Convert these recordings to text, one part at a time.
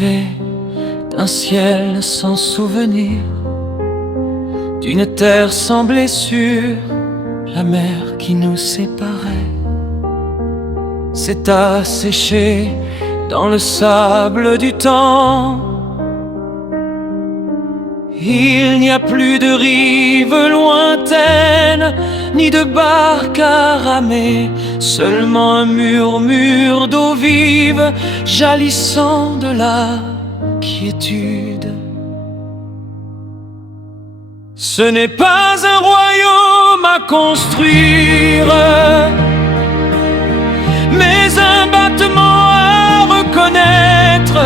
rêvé d'un ciel sans souvenir, d'une terre sans blessure. La mer qui nous séparait s'est asséchée dans le sable du temps. Il n'y a plus de rive lointaine, ni de barque à ramer, seulement un murmure d'eau vive jalissant de la quiétude. Ce n'est pas un royaume à construire, mais un bâtiment à reconnaître.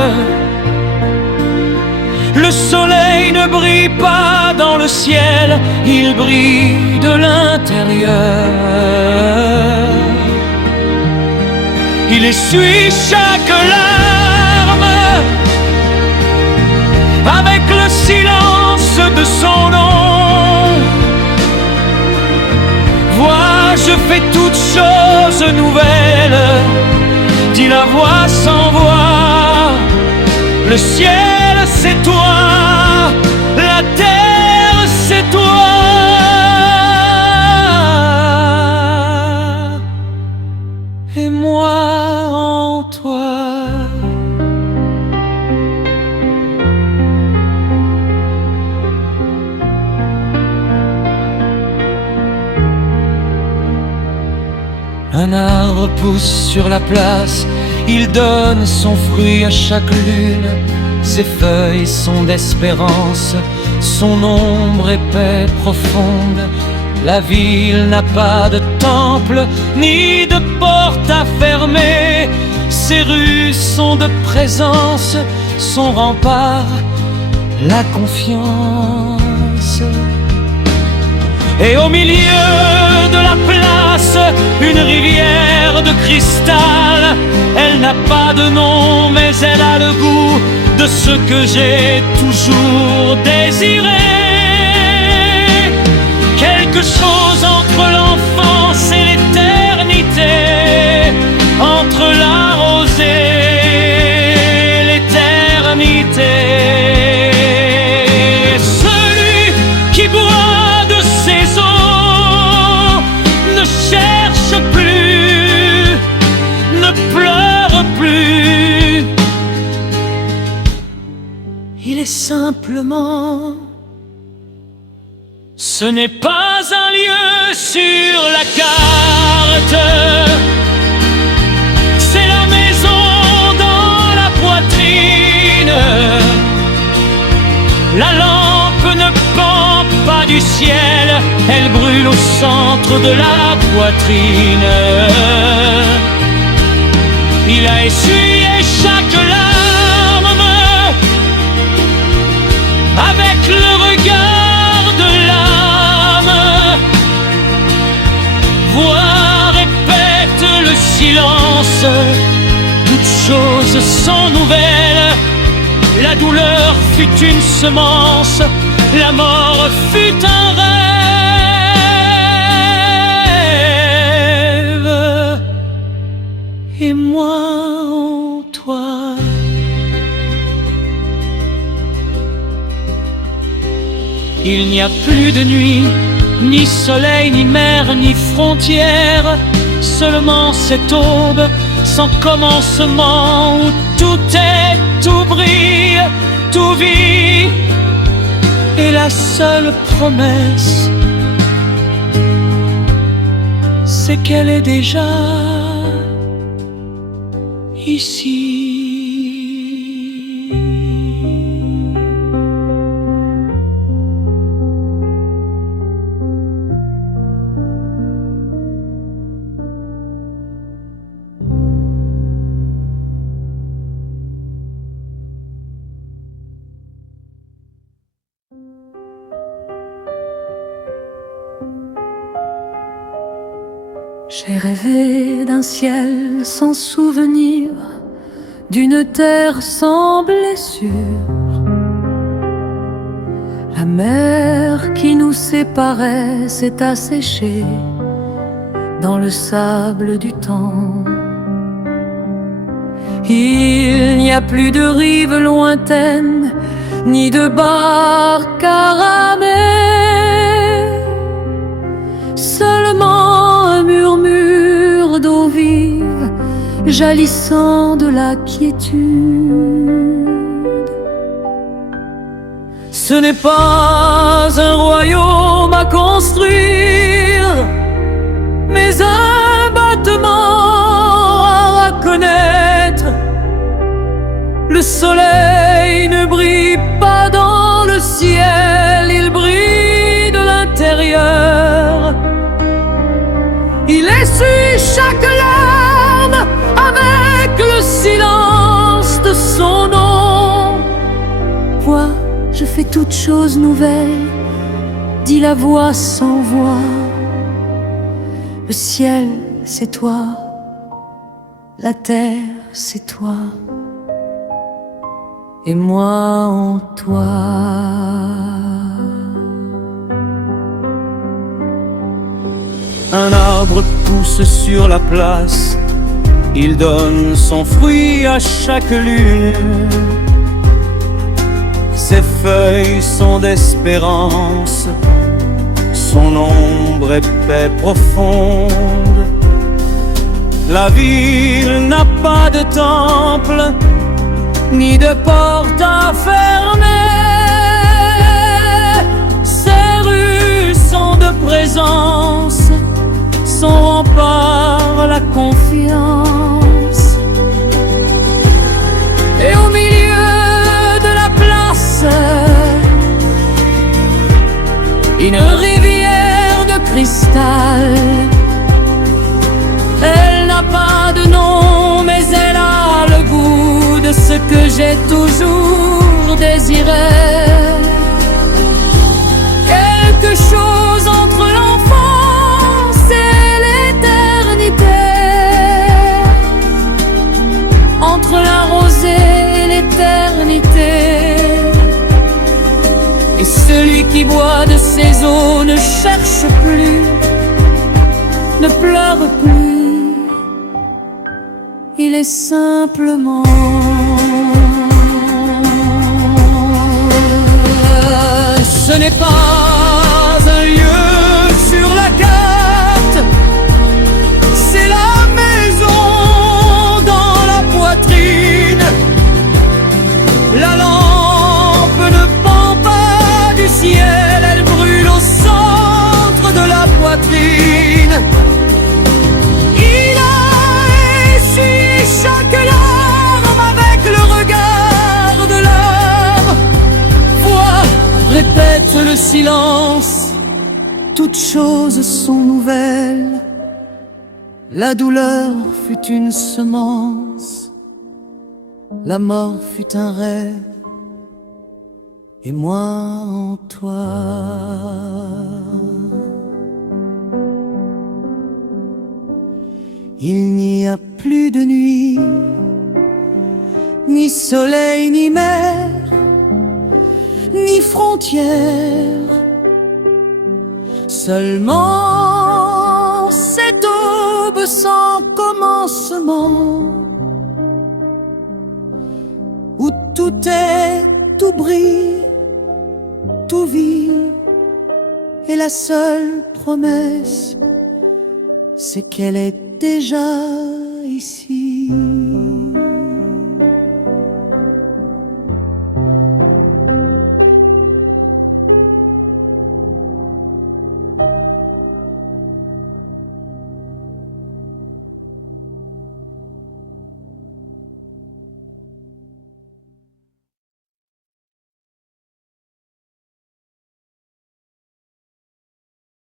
Le soleil ne brille pas dans le ciel, il brille de l'intérieur. Il essuie chaque larme avec le silence de son nom. Vois, je fais toutes choses nouvelles, dit la voix sans voix. Le ciel c'est toi, la terre c'est toi, et moi en toi. Un arbre pousse sur la place, il donne son fruit à chaque lune. Ses feuilles sont d'espérance, son ombre est paix profonde. La ville n'a pas de temple, ni de porte à fermer. Ses rues sont de présence, son rempart, la confiance. Et au milieu de la place, une rivière de cristal. Elle n'a pas de nom, mais elle a le goût de ce que j'ai toujours désiré. Quelque chose entre l'enfance et l'éternité, entre la rosée et l'éternité. Celui qui boit de ses eaux ne cherche plus, ne pleure plus. Il est simplement. Ce n'est pas un lieu sur la carte, c'est la maison dans la poitrine. La lampe ne pend pas du ciel, elle brûle au centre de la poitrine. Il a essuyé chaque larme avec le regard de l'âme. Voix répète le silence, toutes choses sont nouvelles. La douleur fut une semence, la mort fut un rêve, et moi en toi. Il n'y a plus de nuit, ni soleil, ni mer, ni frontière, seulement cette aube sans commencement où tout est, tout brille, tout vit. Et la seule promesse, c'est qu'elle est déjà ici. J'ai rêvé d'un ciel sans souvenir, d'une terre sans blessure. La mer qui nous séparait s'est asséchée dans le sable du temps. Il n'y a plus de rive lointaine, ni de barque à ramer, seulement un murmure d'eau vive jalissant de la quiétude. Ce n'est pas un royaume à construire, mais un bâtiment à reconnaître. Le soleil ne brille pas dans le ciel, il brille de l'intérieur. Il essuie chaque larme avec le silence de son nom. Vois, je fais toutes choses nouvelles, dit la voix sans voix. Le ciel, c'est toi, la terre, c'est toi, et moi en toi. Un arbre pousse sur la place, il donne son fruit à chaque lune. Ses feuilles sont d'espérance, son ombre est paix profonde. La ville n'a pas de temple, ni de porte à fermer. Ses rues sont de présence, son rempart la confiance. Et au milieu de la place, une rivière de cristal. Elle n'a pas de nom, mais elle a le goût de ce que j'ai toujours désiré. Quelque chose entre l'enfance et l'éternité, entre la rosée et l'éternité. Et celui qui boit de ces eaux ne cherche plus, ne pleure plus, il est simplement ce n'est pas un lieu sur la carte, c'est la maison dans la poitrine. La lampe ne pend pas du ciel, elle brûle au centre de la poitrine. Il a essuyé chaque larme avec le regard de l'âme. Vois, répète le silence, toutes choses sont nouvelles. La douleur fut une semence, la mort fut un rêve, et moi en toi. Il n'y a plus de nuit, ni soleil, ni mer, ni frontières. Seulement cette aube sans commencement, où tout est, tout brille, tout vit, et la seule promesse, c'est qu'elle est déjà ici.